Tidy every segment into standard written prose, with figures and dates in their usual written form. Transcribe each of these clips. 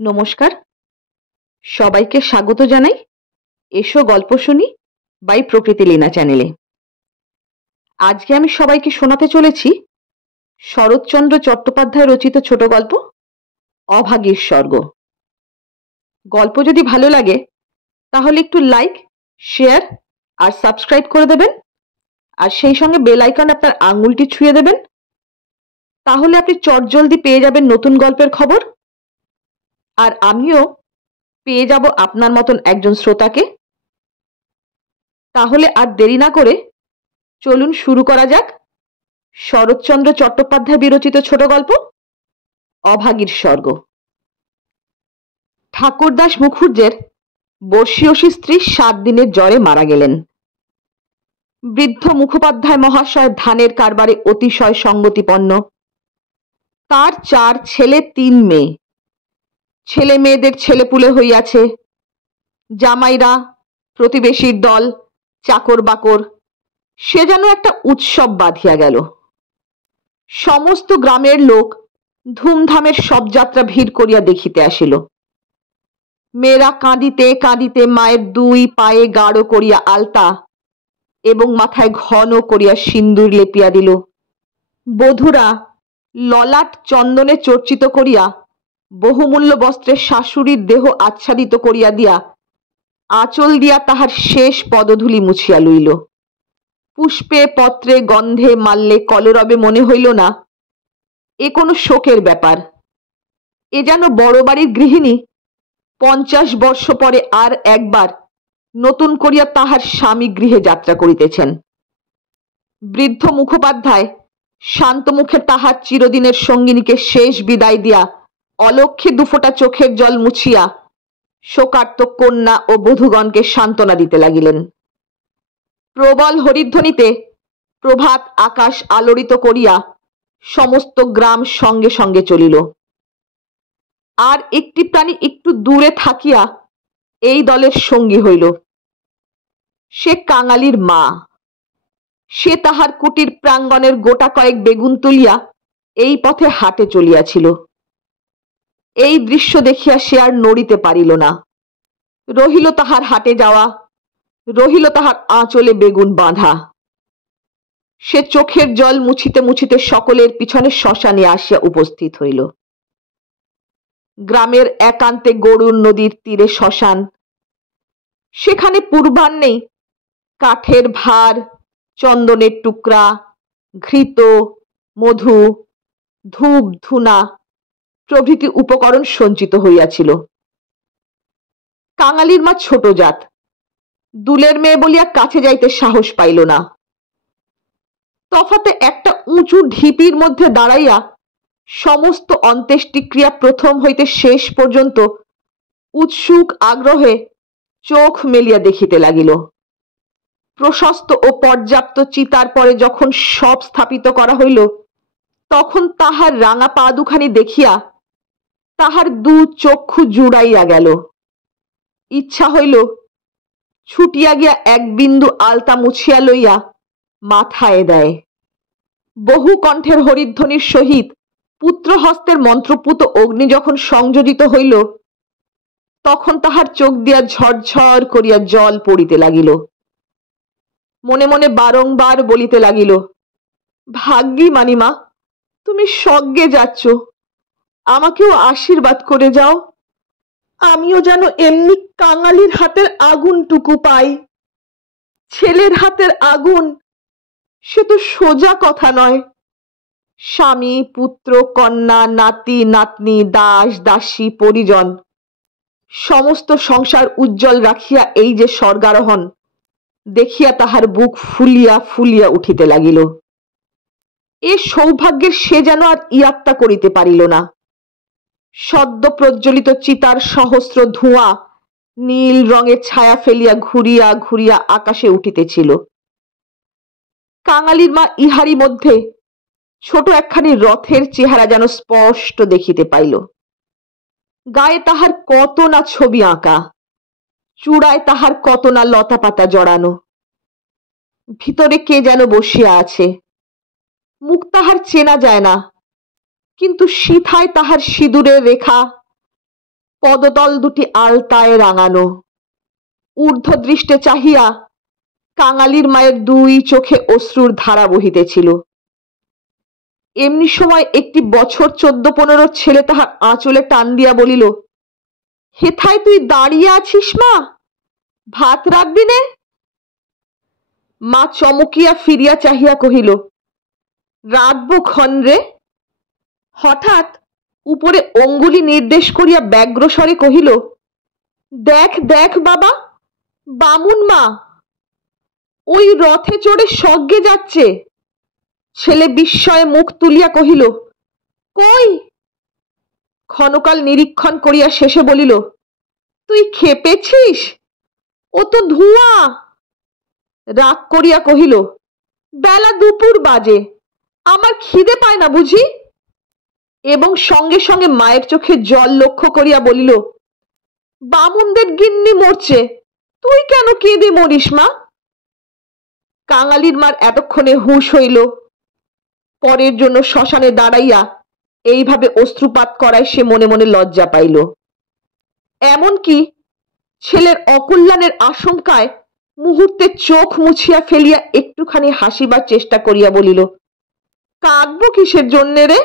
নমস্কার, সবাইকে স্বাগত জানাই এসো গল্প শুনি বাই প্রকৃতি লীনা চ্যানেলে। আজকে আমি সবাইকে শোনাতে চলেছি শরৎচন্দ্র চট্টোপাধ্যায় রচিত ছোট গল্প অভাগীর স্বর্গ। গল্প যদি ভালো লাগে তাহলে একটু লাইক, শেয়ার আর সাবস্ক্রাইব করে দেবেন, আর সেই সঙ্গে বেল আইকন আপনার আঙুলটি ছুঁয়ে দেবেন। তাহলে আপনি চটজলদি পেয়ে যাবেন নতুন গল্পের খবর, আর আমিও পেয়ে যাব আপনার মতন একজন শ্রোতাকে। তাহলে আর দেরি না করে চলুন শুরু করা যাক শরৎচন্দ্র চট্টোপাধ্যায় বিরচিত ছোট গল্প অভাগীর স্বর্গ। ঠাকুরদাস মুখুজ্জের বর্ষীয়সী স্ত্রী 7 দিনের জ্বরে মারা গেলেন। বৃদ্ধ মুখোপাধ্যায় মহাশয় ধানের কারবারে অতিশয় সঙ্গতিপন্ন। তার 4 ছেলে 3 মেয়ে। ছেলে মেয়েদের ছেলেপুলে হইয়াছে। জামাইরা, প্রতিবেশীর দল, চাকর বাকর, সে যেন একটা উৎসব বাঁধিয়া গেল। সমস্ত গ্রামের লোক ধুমধামের শবযাত্রা ভিড় করিয়া দেখিতে আসিল। মেয়েরা কাঁদিতে কাঁদিতে মায়ের 2 পায়ে গাঢ় করিয়া আলতা এবং মাথায় ঘন করিয়া সিন্দুর লেপিয়া দিল। বধূরা ললাট চন্দনে চর্চিত করিয়া বহুমূল্য বস্ত্রে শাশুড়ির দেহ আচ্ছাদিত করিয়া দিয়া আঁচল দিয়া তাহার শেষ পদধূলি মুছিয়া লইল। পুষ্পে পত্রে গন্ধে মাল্যে কলরবে মনে হইল না এ কোনো শোকের ব্যাপার। এ যেন বড় বাড়ির গৃহিণী 50 বর্ষ পরে আর একবার নতুন করিয়া তাহার স্বামী গৃহে যাত্রা করিতেছেন। বৃদ্ধ মুখোপাধ্যায় শান্ত মুখে তাহার চিরদিনের সঙ্গিনীকে শেষ বিদায় দিয়া অলক্ষে 2 ফোঁটা চোখের জল মুছিয়া শোকার্ত কন্যা ও বধূগণকে সান্ত্বনা দিতে লাগিলেন। প্রবল হরিধ্বনিতে প্রভাত আকাশ আলোড়িত করিয়া সমস্ত গ্রাম সঙ্গে সঙ্গে চলিল। আর একটি প্রাণী একটু দূরে থাকিয়া এই দলের সঙ্গী হইল। সে কাঙালির মা। সে তাহার কুটির প্রাঙ্গণের গোটা কয়েক বেগুন তুলিয়া এই পথে হাটে চলিয়াছিল। এই দৃশ্য দেখিয়া সে আর নড়িতে পারিল না। রহিল তাহার হাটে যাওয়া, রহিল তাহার আঁচলে বেগুন বাঁধা। সে চোখের জল মুছিতে মুছিতে সকলের পিছনে শ্মশানে আসিয়া উপস্থিত হইল। গ্রামের একান্তে গরুর নদীর তীরে শ্মশান। সেখানে পূর্বাহ্নেই কাঠের ভার, চন্দনের টুকরা, ঘৃত, মধু, ধূপ ধুনা প্রভৃতি উপকরণ সঞ্চিত হইয়াছিল। কাঙালির মা ছোট জাত, দুলের মেয়ে বলিয়া কাছে যাইতে সাহস পাইল না। তফাতে একটা উঁচু ঢিপির মধ্যে দাঁড়াইয়া সমস্ত অন্ত্যেষ্টিক্রিয়া প্রথম হইতে শেষ পর্যন্ত উৎসুক আগ্রহে চোখ মেলিয়া দেখিতে লাগিল। প্রশস্ত ও পর্যাপ্ত চিতার পরে যখন সব স্থাপিত করা হইল, তখন তাহার রাঙা পা দুখানি দেখিয়া তাহার 2 চক্ষু জুড়াইয়া গেল। ইচ্ছা হইল ছুটিয়া গিয়া 1 বিন্দু আলতা মুছিয়া লইয়া মাথায় দেয়। বহু কণ্ঠের হরিধ্বনির সহিত পুত্রহস্তের মন্ত্রপুত অগ্নি যখন সংযোজিত হইল, তখন তাহার চোখ দিয়া ঝরঝর করিয়া জল পড়িতে লাগিল। মনে মনে বারংবার বলিতে লাগিল, ভাগ্যি মানিমা, তুমি স্বর্গে যাচ্ছ, আমাকেও আশীর্বাদ করে যাও। আমিও যেন এমনি কাঙালির হাতের আগুনটুকু পাই। ছেলের হাতের আগুন সে তো সোজা কথা নয়। স্বামী, পুত্র, কন্যা, নাতি নাতনি, দাস দাসী, পরিজন, সমস্ত সংসার উজ্জ্বল রাখিয়া এই যে স্বর্গারোহণ দেখিয়া তাহার বুক ফুলিয়া ফুলিয়া উঠিতে লাগিল। এ সৌভাগ্যের সে যেন আর ইয়াত্তা করিতে পারিল না। সদ্য প্রজ্বলিত চিতার সহস্র ধোঁয়া নীল রঙের ছায়া ফেলিয়া ঘুরিয়া ঘুরিয়া আকাশে উঠিতেছিল। কাঙালির মা ইহারি মধ্যে ছোট একখানি রথের চেহারা যেন স্পষ্ট দেখিতে পাইল। গায়ে তাহার কত না ছবি আঁকা, চূড়ায় তাহার কত না লতা পাতা জড়ানো। ভিতরে কে যেন বসিয়া আছে। মুখ তাহার চেনা যায় না, কিন্তু সিথায় তাহার সিঁদুরের রেখা, পদতল দুটি আলতায় রাঙানো। ঊর্ধ্বদৃষ্টে চাহিয়া কাঙালির মায়ের দুই চোখে অশ্রুর ধারা বহিতেছিল। এমনি সময় একটি বছর 14-15 ছেলে তাহার আঁচলে টান দিয়া বলিল, হেথায় তুই দাঁড়িয়ে আছিস মা, ভাত রাখবি নে? মা চমকিয়া ফিরিয়া চাহিয়া কহিল, রাঁধবো ক্ষণ রে। হঠাৎ উপরে অঙ্গুলি নির্দেশ করিয়া ব্যগ্রস্বরে কহিল, দেখ দেখ বাবা, বামুন মা ওই রথে চড়ে স্বর্গে যাচ্ছে। ছেলে বিস্ময়ে মুখ তুলিয়া কহিল, কই? ক্ষণকাল নিরীক্ষণ করিয়া শেষে বলিল, তুই খেপেছিস? ও তো ধোঁয়া। রাগ করিয়া কহিল, বেলা দুপুর বাজে, আমার খিদে পায় না বুঝি? এবং সঙ্গে সঙ্গে মায়ের চোখে জল লক্ষ্য করিয়া বলিল, বামুনদের গিন্নি মরছে, তুই কেন কেঁদে মরিস মা? কাঙালির মার এতক্ষণে হুঁশ হইল। পরের জন্য শ্মশানে দাঁড়াইয়া এইভাবে অশ্রুপাত করায় সে মনে মনে লজ্জা পাইল। এমনকি ছেলের অকল্যাণের আশঙ্কায় মুহূর্তে চোখ মুছিয়া ফেলিয়া একটুখানি হাসিবার চেষ্টা করিয়া বলিল, কাঁদবো কিসের জন্যে রে?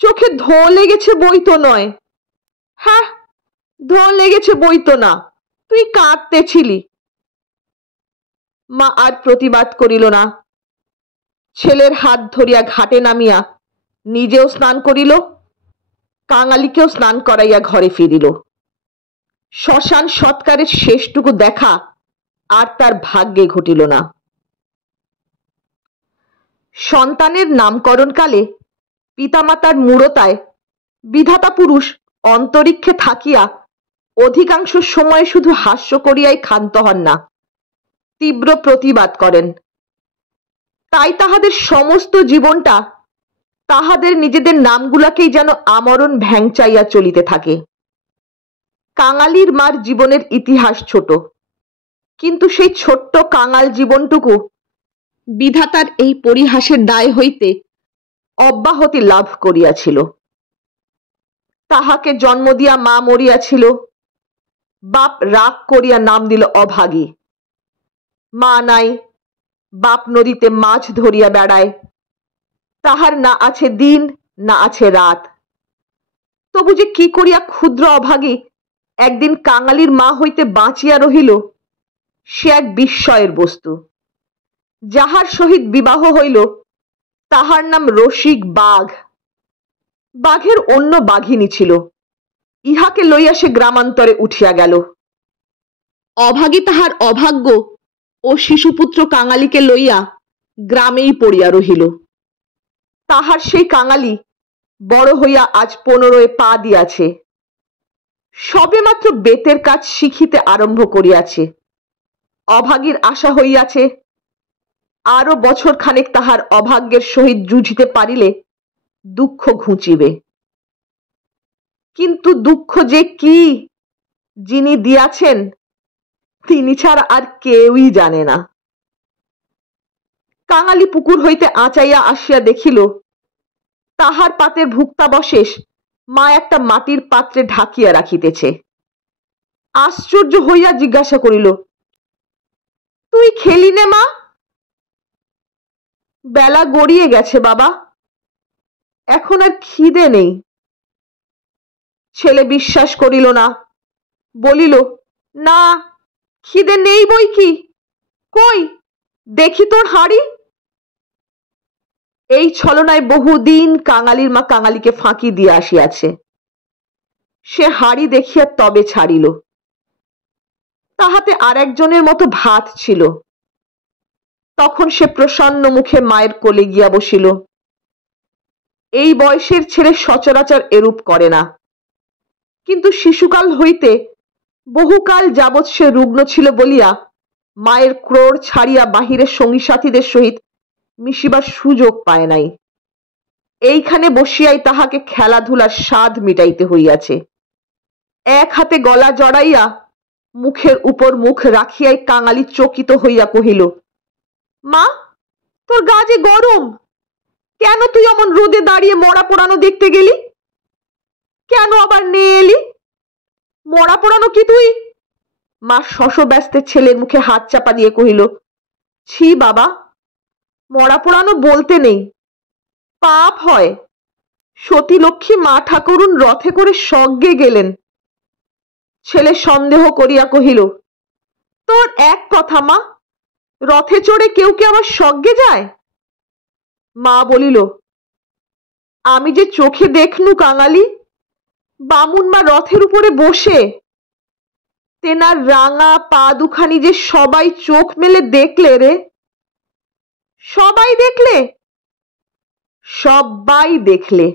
চোখে ধোঁ লেগেছে বই তো নয়। হ্যাঁ, ধোঁ লেগেছে বই তো না, তুই কাঁদতেছিলি। মা আর প্রতিবাদ করিল না। ছেলের হাত ধরিয়া ঘাটে নামিয়া নিজেও স্নান করিল, কাঙালিকেও স্নান করাইয়া ঘরে ফিরিল। শ্মশান সৎকারের শেষটুকু দেখা আর তার ভাগ্যে ঘটিল না। সন্তানের নামকরণকালে পিতামাতার মূঢ়তায় বিধাতা পুরুষ অন্তরিক্ষে থাকিয়া অধিকাংশ সময় শুধু হাস্য করিয়াই ক্ষান্ত হন না, তীব্র প্রতিবাদ করেন। তাই তাহাদের সমস্ত জীবনটা তাহাদের নিজেদের নামগুলাকেই যেন আমরণ ভ্যাংচাইয়া চলিতে থাকে। কাঙালির মার জীবনের ইতিহাস ছোট, কিন্তু সেই ছোট্ট কাঙাল জীবনটুকু বিধাতার এই পরিহাসের দায় হইতে অব্যাহতি লাভ করিয়াছিল। তাহাকে জন্ম দিয়া মা মরিয়াছিল, বাপ রাগ করিয়া নাম দিল অভাগী। মা নাই, বাপ নদীতে মাছ ধরিয়া বেড়ায়, তাহার না আছে দিন না আছে রাত। তবু যে কি করিয়া ক্ষুদ্র অভাগী একদিন কাঙালির মা হইতে বাঁচিয়া রহিল, সে এক বিস্ময়ের বস্তু। যাহার সহিত বিবাহ হইল তাহার নাম রসিক বাঘ। বাঘের অন্য বাঘিনী ছিল, ইহাকে লইয়া সে গ্রামান্তরে উঠিয়া গেল। অভাগী তাহার অভাগ্য ও শিশুপুত্র কাঙালিকে লইয়া গ্রামেই পড়িয়া রহিল। তাহার সেই কাঙালি বড় হইয়া আজ 15 পা দিয়াছে, সবে মাত্র বেতের কাজ শিখিতে আরম্ভ করিয়াছে। অভাগীর আশা হইয়াছে আরো বছর খানেক তাহার অভাগ্যের সহিত যুঝিতে পারিলে দুঃখ ঘুচিবে। কিন্তু দুঃখ যে কি যিনি দিয়াছেন তিনি ছাড়া আর কেউই জানে না। কাঙালি পুকুর হইতে আঁচাইয়া আসিয়া দেখিল তাহার পাতের ভুক্তাবশেষ মা একটা মাটির পাত্রে ঢাকিয়া রাখিতেছে। আশ্চর্য হইয়া জিজ্ঞাসা করিল, তুই খেলি নে মা? বেলা গড়িয়ে গেছে বাবা, এখন আর খিদে নেই। ছেলে বিশ্বাস করিল না, বলিল, না খিদে নেই বই কি, কই দেখি তোর হাঁড়ি। এই ছলনায় বহুদিন কাঙালির মা কাঙালিকে ফাঁকি দিয়ে আসিয়াছে। সে হাঁড়ি দেখিয়া তবে ছাড়িল। তাহাতে আর একজনের মতো ভাত ছিল। তখন সে প্রসন্ন মুখে মায়ের কোলে গিয়া বসিল। এই বয়সের ছেলে সচরাচর এরূপ করে না, কিন্তু শিশুকাল হইতে বহুকাল যাবৎ সে রুগ্ন ছিল বলিয়া মায়ের ক্রোড় ছাড়িয়া বাহিরের সঙ্গী সাথীদের সহিত মিশিবার সুযোগ পায় নাই। এইখানে বসিয়াই তাহাকে খেলাধুলার স্বাদ মিটাইতে হইয়াছে। এক হাতে গলা জড়াইয়া মুখের উপর মুখ রাখিয়াই কাঙালি চকিত হইয়া কহিল, মা তোর গা যে গরম, কেন তুই অমন রোদে দাঁড়িয়ে মরা পোড়ানো দেখতে গেলি? কেন আবার নিয়ে এলি? মরা পোড়ানো কি তুই? মা শশব্যস্তে ছেলের মুখে হাত চাপা দিয়ে কহিল, ছি বাবা, মরা পোড়ানো বলতে নেই, পাপ হয়। সতী লক্ষ্মী মা ঠাকুরুন রথে করে স্বর্গে গেলেন। ছেলে সন্দেহ করিয়া কহিল, তোর এক কথা মা, রথে চড়ে কেউ কি আবার স্বর্গে যায়? মা বলিল, আমি যে চোখে দেখনু কাঙালি, বামুন মা রথের উপরে বসে, তেনার রাঙা পা দুখানি যে সবাই চোখ মেলে দেখলে রে। সবাই দেখলে? সবাই দেখলে।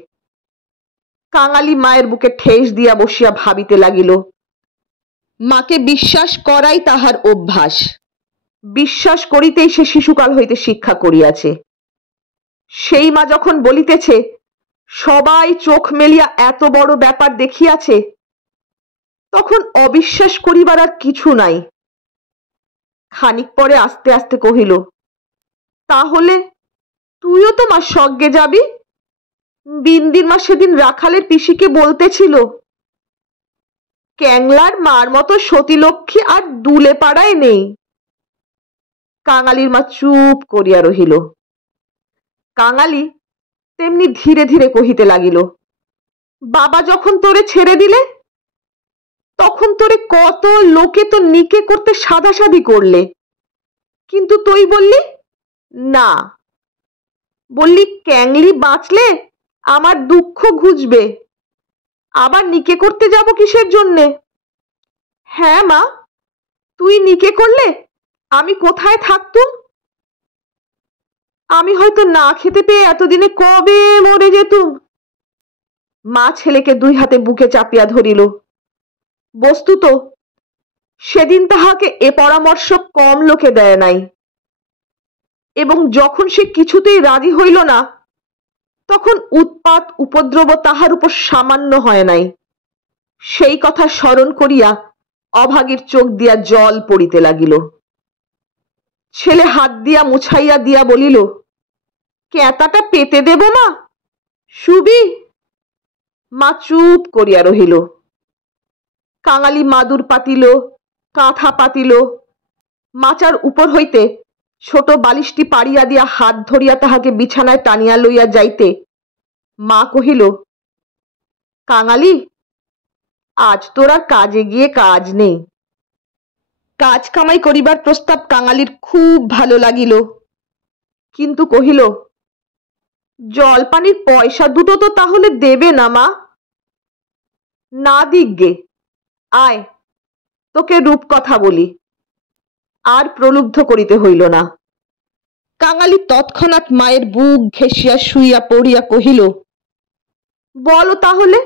কাঙালি মায়ের বুকে ঠেস দিয়া বসিয়া ভাবিতে লাগিল। মাকে বিশ্বাস করাই তাহার অভ্যাস। বিশ্বাস করিতেই সে শিশুকাল হইতে শিক্ষা করিয়াছে। সেই মা যখন বলিতেছে সবাই চোখ মেলিয়া এত বড় ব্যাপার দেখিয়াছে, তখন অবিশ্বাস করিবার আর কিছু নাই। খানিক পরে আস্তে আস্তে কহিল, তাহলে তুইও তো মা স্বর্গে যাবি? বিন্দির মা সেদিন রাখালের পিসিকে বলতেছিল, ক্যাংলার মার মতো সতীলক্ষ্মী আর দুলে পাড়ায় নেই। কাঙালির মা চুপ করিয়া রহিল। কাঙালি তেমনি ধীরে ধীরে কহিতে লাগিল, বাবা যখন তোরে ছেড়ে দিলে, তখন তোরে কত লোকে তো নিকে করতে সাধাসাধি করলে, কিন্তু তুই বললি না। বললি ক্যাংলি বাঁচলে আমার দুঃখ ঘুচবে, আবার নিকে করতে যাব কিসের জন্যে? হ্যাঁ মা, তুই নিকে করলে আমি কোথায় থাকতুম? আমি হয়তো না খেতে পেয়ে এতদিনে কবে মরে যেতুম। মা ছেলেকে দুই হাতে বুকে চাপিয়া ধরিল। বস্তুত সেদিন তাহাকে এ পরামর্শ কম লোকে দেয় নাই, এবং যখন সে কিছুতেই রাজি হইল না, তখন উৎপাত উপদ্রব তাহার উপর সামান্য হয় নাই। সেই কথা স্মরণ করিয়া অভাগীর চোখ দিয়া জল পড়িতে লাগিল। ছেলে হাত দিয়া মুছাইয়া দিয়া বলিল, ক্যাঁতাটা পেতে দেব মা, শুবি? মা চুপ করিয়া রহিল। কাঙালি মাদুর পাতিল, কাঁথা পাতিল, মাচার উপর হইতে ছোট বালিশটি পাড়িয়া দিয়া হাত ধরিয়া তাহাকে বিছানায় টানিয়া লইয়া যাইতে মা কহিল, কাঙালি, আজ তোর আর কাজে গিয়ে কাজ নেই। কাজ কামাই করিবার প্রস্তাব কাঙালির খুব ভালো লাগিল, কিন্তু কহিল, জলপানির পয়সা দুটো তো তাহলে দেবে না মা? না দিক গে, আয় তোকে রূপকথা বলি। আর প্রলুব্ধ করিতে হইল না। কাঙালি তৎক্ষণাৎ মায়ের বুক ঘেঁষিয়া শুইয়া পড়িয়া কহিল, বলো তাহলে,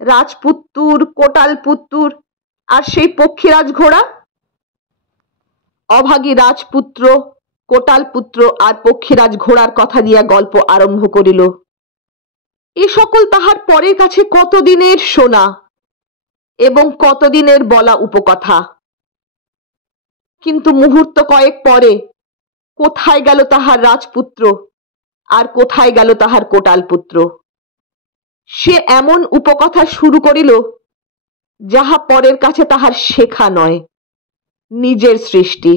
রাজপুত্তুর, কোটালপুত্তুর আর সেই পক্ষীরাজ ঘোড়া? অভাগী রাজপুত্র, কোটালপুত্র আর পক্ষীরাজ ঘোড়ার কথা দিয়া গল্প আরম্ভ করিল। এ সকল তাহার পরের কাছে কতদিনের শোনা এবং কতদিনের বলা উপকথা। কিন্তু মুহূর্ত কয়েক পরে কোথায় গেল তাহার রাজপুত্র, আর কোথায় গেল তাহার কোটালপুত্র? সে এমন উপকথা শুরু করিল যাহা পরের কাছে তাহার শেখা নয়, নিজের সৃষ্টি।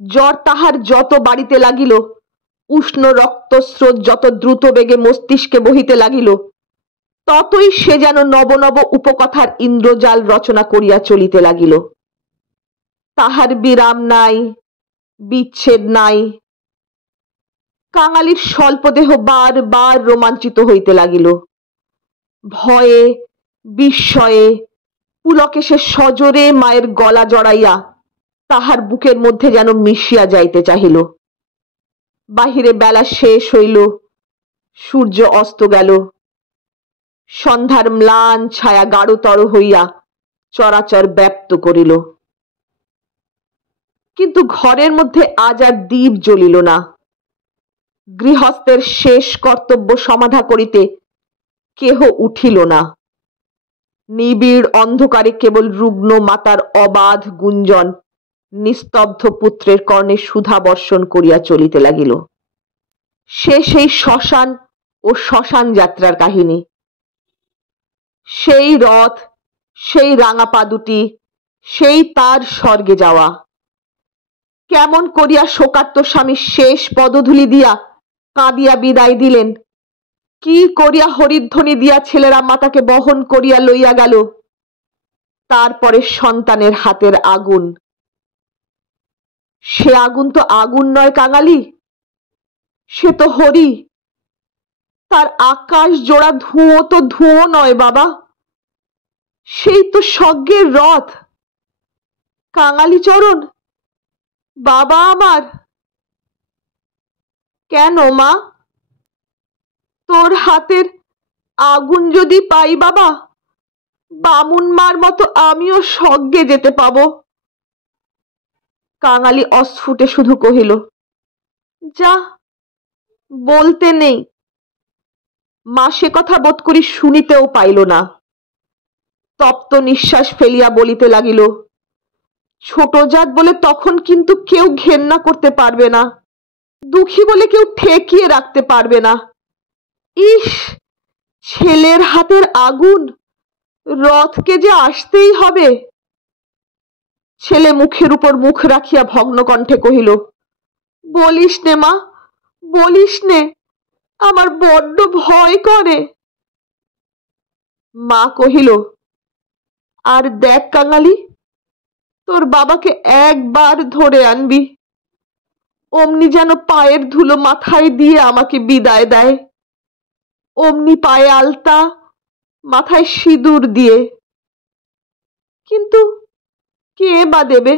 জ্বর তাহার যত বাড়িতে লাগিল, উষ্ণ রক্তস্রোত যত দ্রুত বেগে মস্তিষ্কে বহিতে লাগিল, ততই সে যেন নব নব উপকথার ইন্দ্রজাল রচনা করিয়া চলিতে লাগিল। তাহার বিরাম নাই, বিচ্ছেদ নাই। কাঙালির স্বল্পদেহ বার বার রোমাঞ্চিত হইতে লাগিল। ভয়ে বিস্ময়ে পুলকে সে সজোরে মায়ের গলা জড়াইয়া তাহার বুকের মধ্যে যেন মিশিয়া যাইতে চাহিল। বাহিরে বেলা শেষ হইল, সূর্য অস্ত গেল। সন্ধ্যার ম্লান ছায়া গাঢ়তর হইয়া চরাচর ব্যাপ্ত করিল। কিন্তু ঘরের মধ্যে আজ আর দীপ জ্বলিল না। গৃহস্থের শেষ কর্তব্য সমাধা করিতে কেহ উঠিল না। নিবিড় অন্ধকারে কেবল রুগ্ন মাতার অবাধ গুঞ্জন নিস্তব্ধ পুত্রের কর্ণে সুধা বর্ষণ করিয়া চলিতে লাগিল। সে সেই শ্মশান ও শ্মশান যাত্রার কাহিনী। সেই রথ, সেই রাঙা পা দুটি, সেই তার স্বর্গে যাওয়া। কেমন করিয়া শোকার্ত স্বামী শেষ পদধূলি দিয়া কাঁদিয়া বিদায় দিলেন, কি করিয়া হরিধ্বনি দিয়া ছেলেরা মাতাকে বহন করিয়া লইয়া গেল। তারপরে সন্তানের হাতের আগুন, সে আগুন তো আগুন নয় কাঙালি, সে তো হরি। তার আকাশ জোড়া ধুঁয়ো তো ধুঁয়ো নয় বাবা, সেই তো স্বর্গের রথ। কাঙালি চরণ, বাবা আমার। কেন মা, তোর হাতের আগুন যদি পাই বাবা, বামুন মার মতো আমিও স্বর্গে যেতে পাবো। কাঙালি অস্ফুটে শুধু কহিল, যা, বলতে নেই। মা সে কথা বোধ করি শুনিতেও পাইল না। তপ্ত নিঃশ্বাস ফেলিয়া বলিতে লাগিল, ছোট জাত বলে তখন কিন্তু কেউ ঘেন্না করতে পারবে না, দুঃখী বলে কেউ ঠেকিয়ে রাখতে পারবে না। ইস, ছেলের হাতের আগুন, রথকে যে আসতেই হবে। ছেলে মুখের উপর মুখ রাখিয়া ভগ্ন কণ্ঠে কহিল, বলিস নে মা, বলিস নে, আমার বড্ড ভয় করে। মা কহিল, আর দেখ কাঙালি, তোর বাবাকে একবার ধরে আনবি, অমনি যেন পায়ের ধুলো মাথায় দিয়ে আমাকে বিদায় দেয়, অমনি পায়ে আলতা, মাথায় সিঁদুর দিয়ে। কিন্তু কে বা দেবে?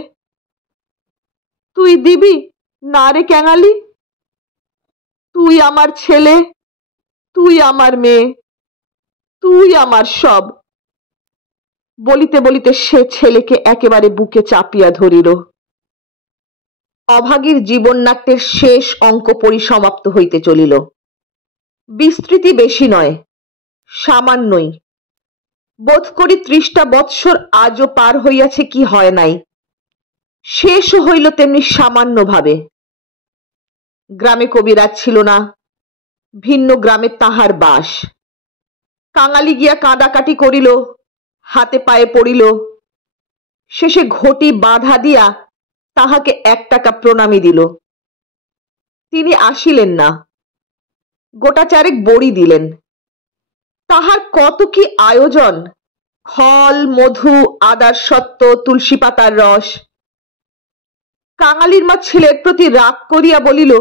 তুই দিবি না রে ক্যাঙালি? তুই আমার ছেলে, তুই আমার মেয়ে, তুই আমার সব। বলিতে বলিতে সে ছেলেকে একেবারে বুকে চাপিয়া ধরিল। অভাগীর জীবননাট্যের শেষ অঙ্ক পরিসমাপ্ত হইতে চলিল। বিস্তৃতি বেশি নয়, সামান্যই। বোধ করি 30টা বৎসর আজও পার হইয়াছে কি হয় নাই, শেষ হইল তেমনি সামান্যভাবে। গ্রামে কবিরাজ ছিল না, ভিন্ন গ্রামে তাহার বাস। কাঙালি গিয়া কাঁদাকাটি করিল, হাতে পায়ে পড়িল, শেষে ঘটি বাঁধা দিয়া তাহাকে 1 টাকা প্রণামী দিল। তিনি আসিলেন না, গোটা 4 বড়ি দিলেন। তাহার কত কি আয়োজন, খল, মধু, আদার সত্ত্ব, তুলসী পাতার রস। কাঙালির মা ছেলের প্রতি রাগ করিয়া বলিল,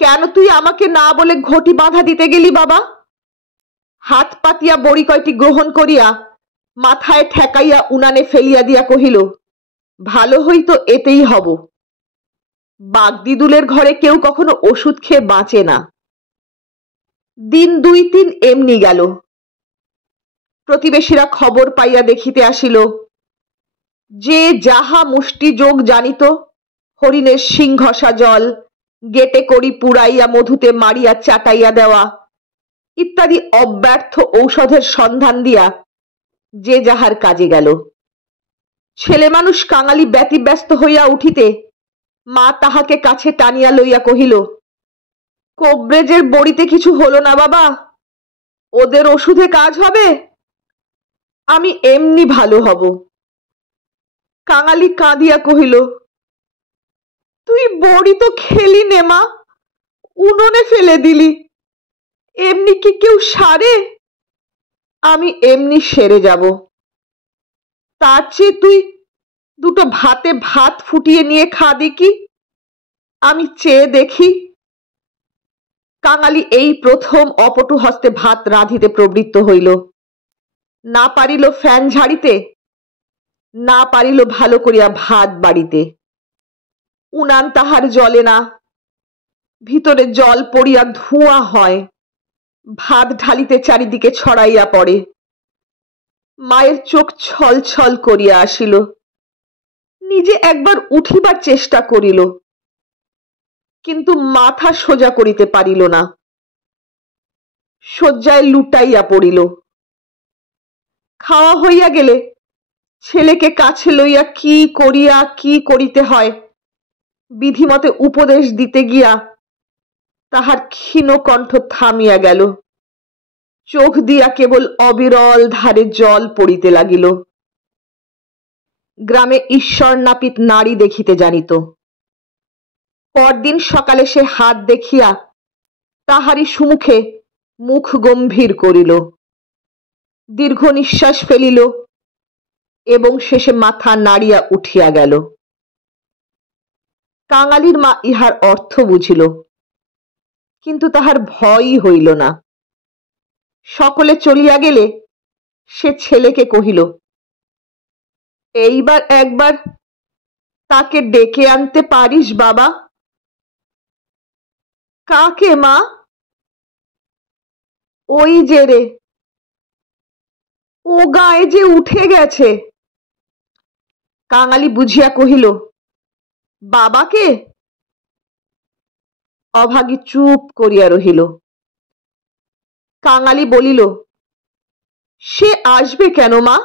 কেন তুই আমাকে না বলে ঘটি বাঁধা দিতে গেলি বাবা? হাত পাতিয়া বড়ি কয়টি গ্রহণ করিয়া মাথায় ঠেকাইয়া উনানে ফেলিয়া দিয়া কহিল, ভালো হইত এতেই হব। বাগদিদুলের ঘরে কেউ কখনো ওষুধ খেয়ে বাঁচে না। দিন 2-3 এমনি গেল। প্রতিবেশীরা খবর পাইয়া দেখিতে আসিল। যে যাহা মুষ্টি যোগ জানিত, হরিণের শিং ঘষা জল, গেটে করি পুড়াইয়া মধুতে মারিয়া চাটাইয়া দেওয়া ইত্যাদি অব্যর্থ ঔষধের সন্ধান দিয়া যে যাহার কাজে গেল। ছেলে মানুষ কাঙালি ব্যতিব্যস্ত হইয়া উঠিতে মা তাহাকে কাছে টানিয়া লইয়া কহিল, কোবরেজের বড়িতে কিছু হলো না বাবা, ওদের ওষুধে কাজ হবে, আমি এমনি ভালো হব। কাঙালি কাঁদিয়া কহিল, তুই বড়ি তো খেলি নে মা, উনুনে ফেলে দিলি, এমনি কি কেউ সারে? আমি এমনি সেরে যাব। তার চেয়ে তুই 2টো ভাতে ভাত ফুটিয়ে নিয়ে খা দেখি, আমি চেয়ে দেখি। কাঙালি এই প্রথম অপটু হস্তে ভাত রাঁধিতে প্রবৃত্ত হইল। না পারিল ফ্যান ঝাড়িতে, না পারিল ভালো করিয়া ভাত বাড়িতে। উনান তাহার জ্বলে না, ভিতরে জল পড়িয়া ধোঁয়া হয়, ভাত ঢালিতে চারিদিকে ছড়াইয়া পড়ে। মায়ের চোখ ছল ছল করিয়া আসিল। নিজে একবার উঠিবার চেষ্টা করিল, কিন্তু মাথা সোজা করিতে পারিল না। শয্যায় লুটাইয়া পড়িল। খাওয়া হইয়া গেলে ছেলেকে কাছে লইয়া কি করিয়া কি করিতে হয় বিধিমতে উপদেশ দিতে গিয়া তাহার ক্ষীণ কণ্ঠ থামিয়া গেল। চোখ দিয়া কেবল অবিরল ধারে জল পড়িতে লাগিল। গ্রামে ঈশ্বর নাপিত নারী দেখিতে জানিত। পরদিন সকালে সে হাত দেখিয়া তাহারই সুমুখে মুখ গম্ভীর করিল, দীর্ঘ নিঃশ্বাস ফেলিল এবং শেষে মাথা নাড়িয়া উঠিয়া গেল। কাঙালির মা ইহার অর্থ বুঝিল, কিন্তু তাহার ভয়ই হইল না। সকলে চলিয়া গেলে সে ছেলেকে কহিল, এইবার একবার তাকে ডেকে আনতে পারিস বাবা? কাকে মা? ওই যে রে, ও গায়ে যে উঠে গেছে। কাঙালি বুঝিয়া কহিল, বাবাকে? অভাগী চুপ করিয়া রহিল। কাঙালি বলিল, সে আসবে কেন মা?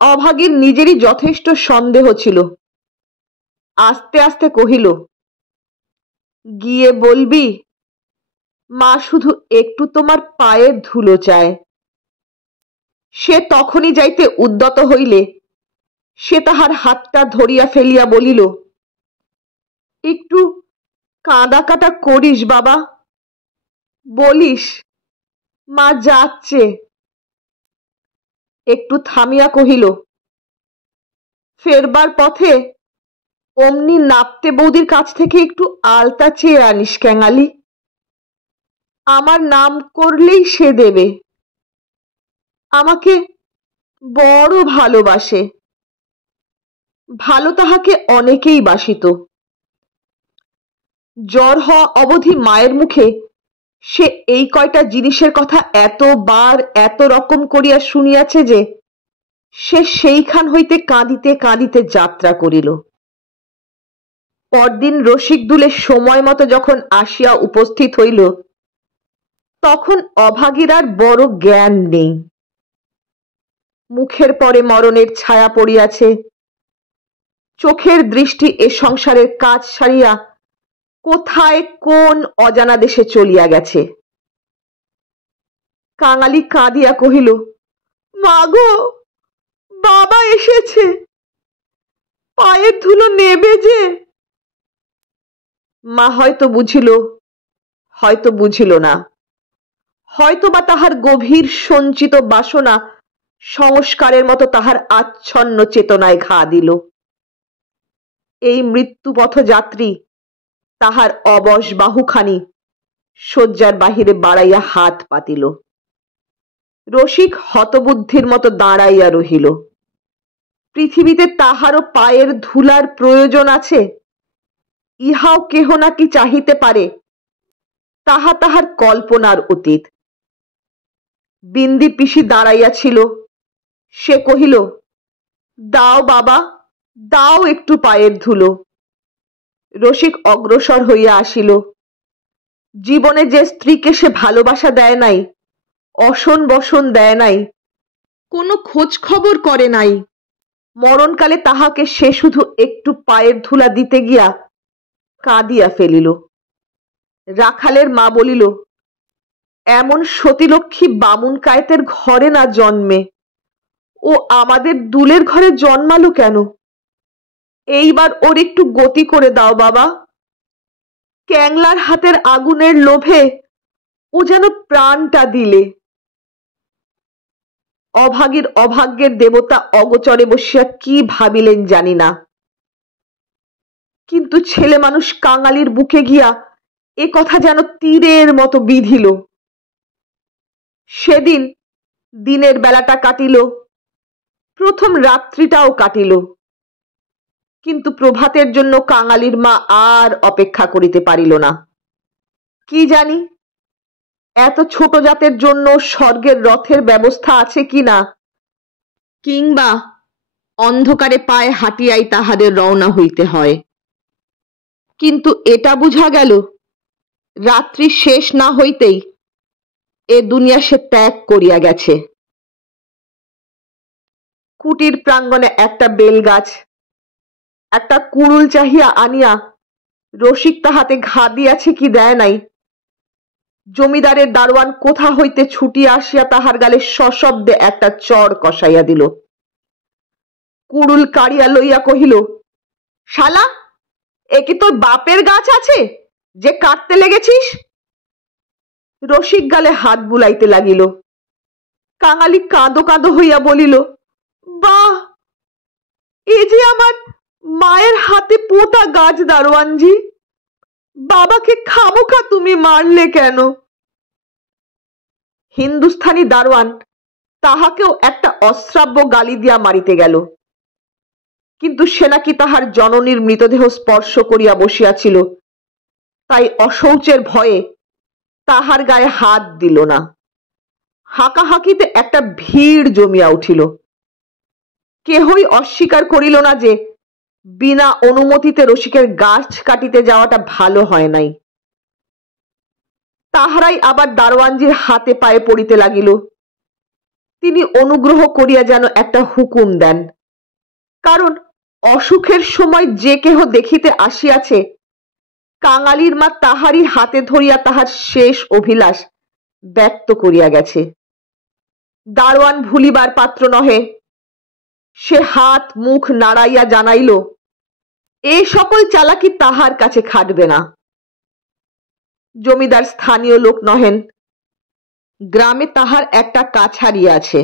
অভাগীর নিজেরই যথেষ্ট সন্দেহ ছিল। আস্তে আস্তে কহিল, গিয়ে বলবি মা শুধু একটু তোমার পায়ের ধুলো চায়। সে তখনই যাইতে উদ্যত হইলে সে তাহার হাতটা ধরিয়া ফেলিয়া বলিল, একটু কাঁদা কাটা করিস বাবা, বলিস মা যাচ্ছে। একটু থামিয়া কহিল, ফেরবার পথে অমনি নাপতে বৌদির কাছ থেকে একটু আলতা চেয়ে আনিস ক্যাঙালি। আমার নাম করলেই সে দেবে। আমাকে বড় ভালোবাসে। ভালো তাহাকে অনেকেই বাসিত। জ্বর হওয়া অবধি মায়ের মুখে সে এই কয়টা জিনিসের কথা এতবার এত রকম করিয়া শুনিয়াছে যে সে সেইখান হইতে কাঁদিতে কাঁদিতে যাত্রা করিল। পরদিন রসিক দুলে সময় মতো যখন আসিয়া উপস্থিত হইল, তখন অভাগীর আর বড় জ্ঞান নেই। মুখের পরে মরণের ছায়া পড়িয়াছে। চোখের দৃষ্টি এ সংসারের কাজ সারিয়া কোথায় কোন অজানা দেশে চলিয়া গেছে। কাঙালি কাঁদিয়া কহিল, মাগো, বাবা এসেছে, পায়ের ধুলো নেবে যে। মা হয়তো বুঝিল, হয়তো বুঝিল না, হয়তো বা তাহার গভীর সঞ্চিত বাসনা সংস্কারের মতো তাহার আচ্ছন্ন চেতনায় ঘা দিল। এই মৃত্যুপথ যাত্রী তাহার অবশ বাহুখানি শয্যার বাহিরে বাড়াইয়া হাত পাতিল। রসিক হতবুদ্ধির মতো দাঁড়াইয়া রহিল। পৃথিবীতে তাহারও পায়ের ধুলার প্রয়োজন আছে, ইহাও কেহ নাকি চাহিতে পারে, তাহা তাহার কল্পনার অতীত। বিন্দি পিসি দাঁড়াইয়াছিল। সে কহিল, দাও বাবা, দাও একটু পায়ের ধুলো। রসিক অগ্রসর হইয়া আসিল। জীবনে যে স্ত্রীকে সে ভালোবাসা দেয় নাই, অসন বসন দেয় নাই, কোনো খোঁজ খবর করে নাই, মরণকালে তাহাকে সে শুধু একটু পায়ের ধুলা দিতে গিয়া কাঁদিয়া ফেলিল। রাখালের মা বলিল, এমন সতীলক্ষ্মী বামুন কায়েতের ঘরে না জন্মে, ও আমাদের দুলের ঘরে জন্মালো কেন? এইবার ওর একটু গতি করে দাও বাবা। ক্যাংলার হাতের আগুনের লোভে ও যেন প্রাণটা দিলে। অভাগীর অভাগ্যের দেবতা অগোচরে বসিয়া কি ভাবিলেন জানি না, কিন্তু ছেলে মানুষ কাঙালির বুকে গিয়া এ কথা যেন তীরের মতো বিঁধিল। সেদিন দিনের বেলাটা কাটিল, প্রথম রাত্রিটাও কাটিল, কিন্তু প্রভাতের জন্য কাঙালির মা আর অপেক্ষা করিতে পারিল না। কি জানি এত ছোট জাতের জন্য স্বর্গের রথের ব্যবস্থা আছে কিনা, কিংবা অন্ধকারে পায়ে হাঁটিয়াই তাহাদের রওনা হইতে হয়। কিন্তু এটা বুঝা গেল, রাত্রি শেষ না হইতেই এ দুনিয়া সে ত্যাগ করিয়া গেছে। কুটির প্রাঙ্গণে একটা বেল গাছ, একটা কুড়ুল চাহিয়া আনিয়া রসিক তাহাতে ঘা দিয়াছে কি দেয় নাই, জমিদারের দারোয়ান কোথা হইতে ছুটিয়া আসিয়া তাহার গালে সশব্দে একটা চড় কষাইয়া দিল। কুড়ুল কাড়িয়া লইয়া কহিল, শালা, এ কি তোর বাপের গাছ আছে যে কাটতে লেগেছিস? রসিক গালে হাত বুলাইতে লাগিল। কাঙালি কাঁদো কাঁদো হইয়া বলিল, বাহ, এ যে আমার মায়ের হাতে পোতা গাছ দারোয়ানজি, বাবাকে খামোখা তুমি মারলে কেন? হিন্দুস্থানি দারোয়ান তাহাকেও একটা অশ্রাব্য গালি দিয়া মারিতে গেল, কিন্তু সে নাকি তাহার জননীর মৃতদেহ স্পর্শ করিয়া বসিয়াছিল, তাই অশৌচের ভয়ে তাহার গায়ে হাত দিল না। হাঁকাহাঁকিতে একটা ভিড় জমিয়া উঠিল। কেহই অস্বীকার করিল না যে বিনা অনুমতিতে রসিকের গাছ কাটিতে যাওয়াটা ভালো হয় নাই। তাহারাই আবার দারোয়ানজির হাতে পায়ে পড়িতে লাগিল। তিনি অনুগ্রহ করিয়া যেন একটা হুকুম দেন, কারণ অসুখের সময় যে কেহ দেখিতে আসিয়াছে, কাঙালির মা তাহারই হাতে ধরিয়া তাহার শেষ অভিলাষ ব্যক্ত করিয়া গেছে। দারোয়ান ভুলিবার পাত্র নহে। সে হাত মুখ নাড়াইয়া জানাইল, এ সকল চালাকি তাহার কাছে খাটবে না। জমিদার স্থানীয় লোক নহেন, গ্রামে তাহার একটা কাছারি আছে,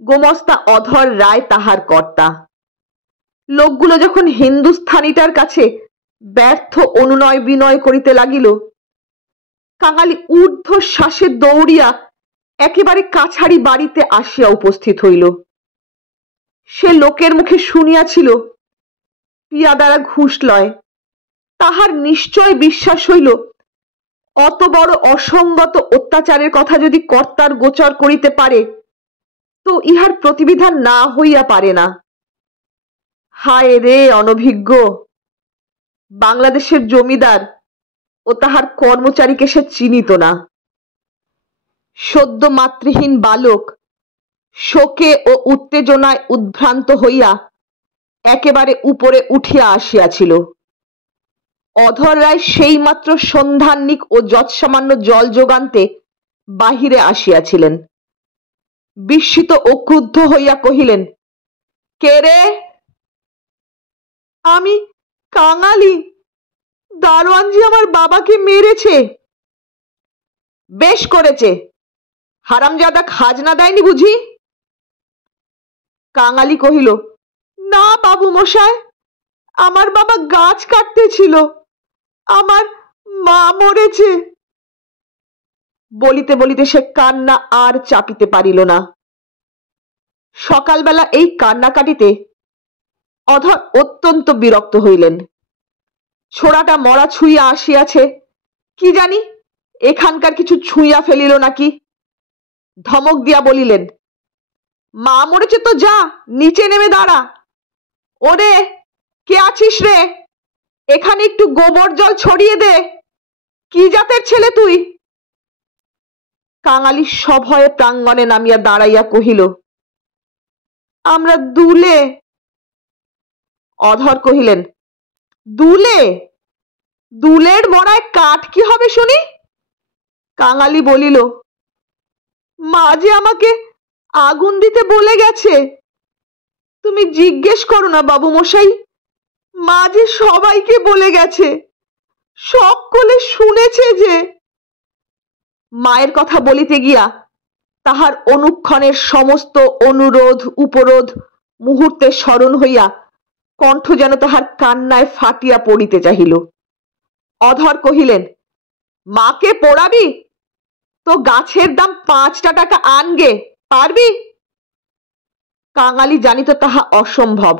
গোমস্তা অধর রায় তাহার কর্তা। লোকগুলো যখন হিন্দুস্থানিটার কাছে ব্যর্থ অনুনয় বিনয় করিতে লাগিল, কাঙালি ঊর্ধ্বশ্বাসে দৌড়িয়া একেবারে কাছারি বাড়িতে আসিয়া উপস্থিত হইল। সে লোকের মুখে শুনিয়াছিল পিয়াদারা ঘুষ লয়। তাহার নিশ্চয় বিশ্বাস হইল অত বড় অসঙ্গত অত্যাচারের কথা যদি কর্তার গোচর করিতে পারে, তো ইহার প্রতিবিধান না হইয়া পারে না। হায় রে অনভিজ্ঞ! বাংলাদেশের জমিদার ও তাহার কর্মচারীকে সে চিনিত না। সদ্য মাতৃহীন বালক শোকে ও উত্তেজনায় উদ্ভ্রান্ত হইয়া একেবারে উপরে উঠিয়া আসিয়াছিল। অধর রায় সেই মাত্র সন্ধান্নিক ও যৎসামান্য জল যোগান্তে বাহিরে আসিয়াছিলেন। বিস্মিত ও ক্রুদ্ধ হইয়া কহিলেন, কে রে? আমি কাঙালি, দারোয়ানজি আমার বাবাকে মেরেছে। বেশ করেছে, হারামজাদা খাজনা দেয়নি বুঝি? কাঙালি কহিল, না বাবু মশাই, আমার বাবা গাছ কাটতেছিল, আমার মা মরেছে। বলিতে বলিতে সে কান্না আর চাপিতে পারিল না। সকালবেলা এই কান্নাকাটিতে অধর অত্যন্ত বিরক্ত হইলেন। ছোড়াটা মরা ছুঁইয়া আসিয়াছে, কি জানি এখানকার কিছু ছুঁইয়া ফেলিল নাকি। ধমক দিয়া বলিলেন, মা মরেছে তো যা, নিচে নেমে দাঁড়া। ওরে, কে আছিস রে? এখানে একটু গোবর জল ছড়িয়ে দে। কি জাতের ছেলে তুই? কাঙালি সভয়ে প্রাঙ্গণে নামিয়া দাঁড়াইয়া কহিল, আমরা দুলে। অধর কহিলেন, দুলে? দুলের মরায় কাঠ কি হবে শুনি? কাঙালি বলিল, মা যে আমাকে আগুন দিতে বলে গেছে। তুমি জিজ্ঞেস করো না বাবু মশাই, মা যে সবাইকে বলে গেছে, সকলে শুনেছে যে। মায়ের কথা বলিতে গিয়া তাহার অনুক্ষণের সমস্ত অনুরোধ উপরোধ মুহূর্তে স্মরণ হইয়া কণ্ঠ যেন তাহার কান্নায় ফাটিয়া পড়িতে চাহিল। অধর কহিলেন, মাকে পোড়াবি তো গাছের দাম 5টা টাকা আনগে, পারবি? কাঙালি জানিত তাহা অসম্ভব।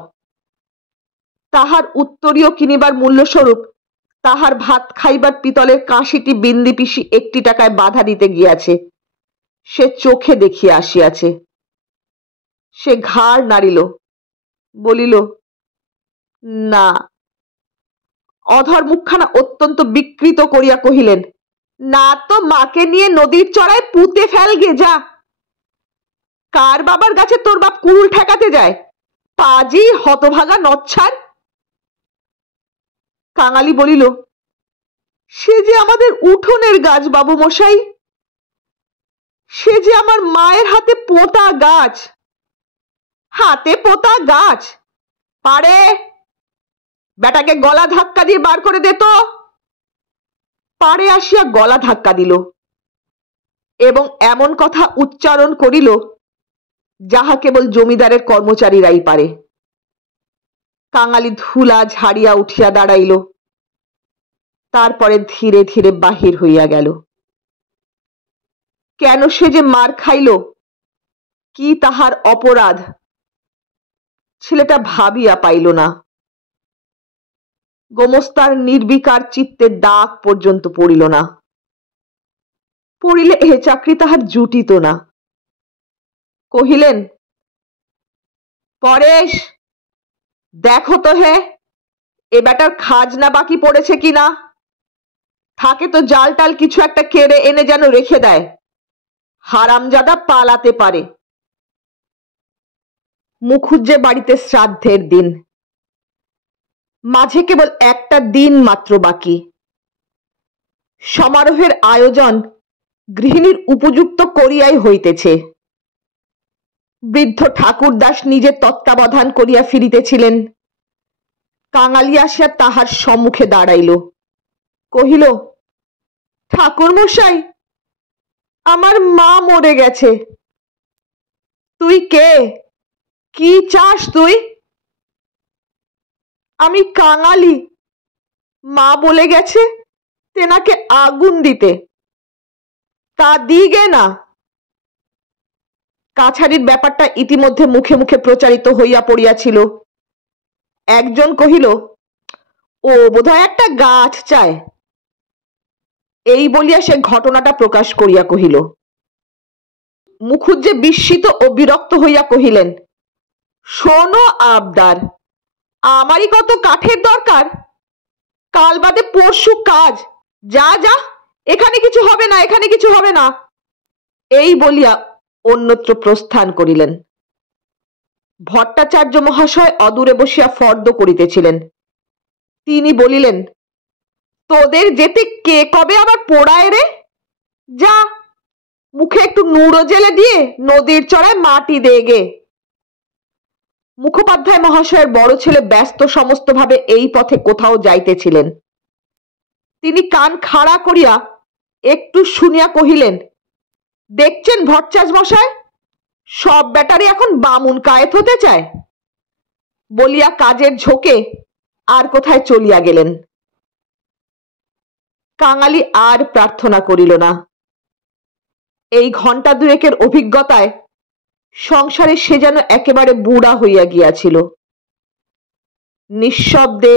তাহার উত্তরীয় কিনিবার মূল্যস্বরূপ তাহার ভাত খাইবার পিতলের কাঁসিটি বিন্দি পিসি 1 টাকায় বাধা দিতে গিয়াছে, সে চোখে দেখিয়া আসিয়াছে। সে ঘাড় নাড়িল, বলিল, না। অধর মুখখানা অত্যন্ত বিকৃত করিয়া কহিলেন, না তো মাকে নিয়ে নদীর চড়ায় পুঁতে ফেলগে যা। কার বাবার গাছে তোর বাপ কুড়ুল ঠেকাতে যায়? পাজি হতভাগা নচ্ছার। কাঙালি বলিল, সে যে আমাদের উঠোনের গাছ বাবু মশাই, সে যে আমার মায়ের হাতে পোঁতা গাছ। হাতে পোঁতা গাছ পারে, বেটাকে গলা ধাক্কা দিয়ে বার করে দে তো। পারে আসিয়া গলা ধাক্কা দিল এবং এমন কথা উচ্চারণ করিল যাহা কেবল জমিদারের কর্মচারীরাই পারে। কাঙালি ধুলা ঝাড়িয়া উঠিয়া দাঁড়াইল, তারপরে ধীরে ধীরে বাহির হইয়া গেল। কেন সে যে মার খাইল, কি তাহার অপরাধ, ছেলেটা ভাবিয়া পাইল না। গোমস্তার নির্বিকার চিত্তে দাগ পর্যন্ত পড়িল না। পড়িলে এ চাকরি তাহার জুটিত না। কহিলেন, পরেশ, দেখো তো হে, এ বেটার খাজনা বাকি পড়েছে কিনা। থাকে তো জাল টাল কিছু একটা কেড়ে এনে যেন রেখে দেয়, হারামজাদা পালাতে পারে। মুখুজ্জে বাড়িতে শ্রাদ্ধের দিন, মাঝে কেবল একটা দিন মাত্র বাকি। সমারোহের আয়োজন গৃহিণীর উপযুক্ত করিয়াই হইতেছে। বৃদ্ধ ঠাকুরদাস নিজে তত্ত্বাবধান করিয়া ফিরিতেছিলেন। কাঙালি আসিয়া তাহার সম্মুখে দাঁড়াইল, কহিল, ঠাকুর মশাই, আমার মা মরে গেছে। তুই কে? কি চাস তুই? আমি কাঙালি, মা বলে গেছে তেনাকে আগুন দিতে, তা দিগে না। কাছারির ব্যাপারটা ইতিমধ্যে মুখে মুখে প্রচারিত হইয়া পড়িয়াছিল। একজন কহিল, ও বোধহয় একটা গাছ চায়। এই বলিয়া সে ঘটনাটা প্রকাশ করিয়া কহিল। মুখুজ্জে বিস্মিত ও বিরক্ত হইয়া কহিলেন, শোনো আবদার, আমারই কত কাঠের দরকার, কাল বাদে পরশু কাজ, যা যা, এখানে কিছু হবে না, এখানে কিছু হবে না। এই বলিয়া অন্যত্র প্রস্থান করিলেন। ভট্টাচার্য মহাশয় অদূরে বসিয়া ফর্দ করিতেছিলেন। তিনি বলিলেন, তোদের যেতে কে কবে আবার পোড়ায় রে? যা, মুখে একটু নুড়ো জেলে দিয়ে নদীর চড়ায় মাটি দেগে। মুখোপাধ্যায় মহাশয়ের বড় ছেলে ব্যস্ত সমস্তভাবে এই পথে কোথাও যাইতেছিলেন। তিনি কান খাড়া করিয়া একটু শুনিয়া কহিলেন, দেখছেন ভট্টাচার্য মশাই, সব ব্যাটারি এখন বামুন কায়েত হতে চায়। বলিয়া কাজের ঝোঁকে আর কোথায় চলিয়া গেলেন। কাঙালি আর প্রার্থনা করিল না। এই ঘণ্টা দুয়েকের অভিজ্ঞতায় সংসারে সে যেন একেবারে বুড়া হইয়া গিয়াছিল। নিঃশব্দে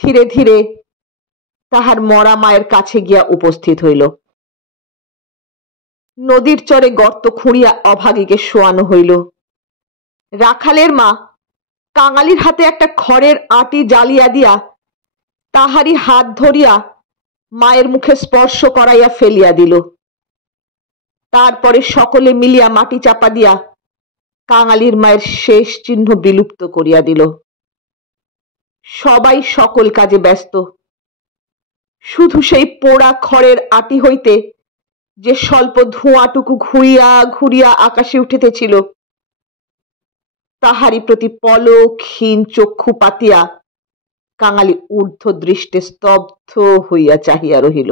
ধীরে ধীরে তাহার মরা মায়ের কাছে গিয়া উপস্থিত হইল। নদীর চরে গর্ত খুঁড়িয়া অভাগীকে শোয়ানো হইল। রাখালের মা কাঙালির হাতে একটা খড়ের আঁটি জ্বালিয়া দিয়া তাহারই হাত ধরিয়া মায়ের মুখে স্পর্শ করাইয়া ফেলিয়া দিল। তারপরে সকলে মিলিয়া মাটি চাপা দিয়া কাঙালির মায়ের শেষ চিহ্ন বিলুপ্ত করিয়া দিল। সবাই সকল কাজে ব্যস্ত। শুধু সেই পোড়া খড়ের আঁটি হইতে যে স্বল্প ধোঁয়াটুকু ঘুরিয়া ঘুরিয়া আকাশে উঠিতেছিল, তাহারই প্রতি পলকহীন চক্ষু পাতিয়া কাঙালি ঊর্ধ্ব দৃষ্টে স্তব্ধ হইয়া চাহিয়া রহিল।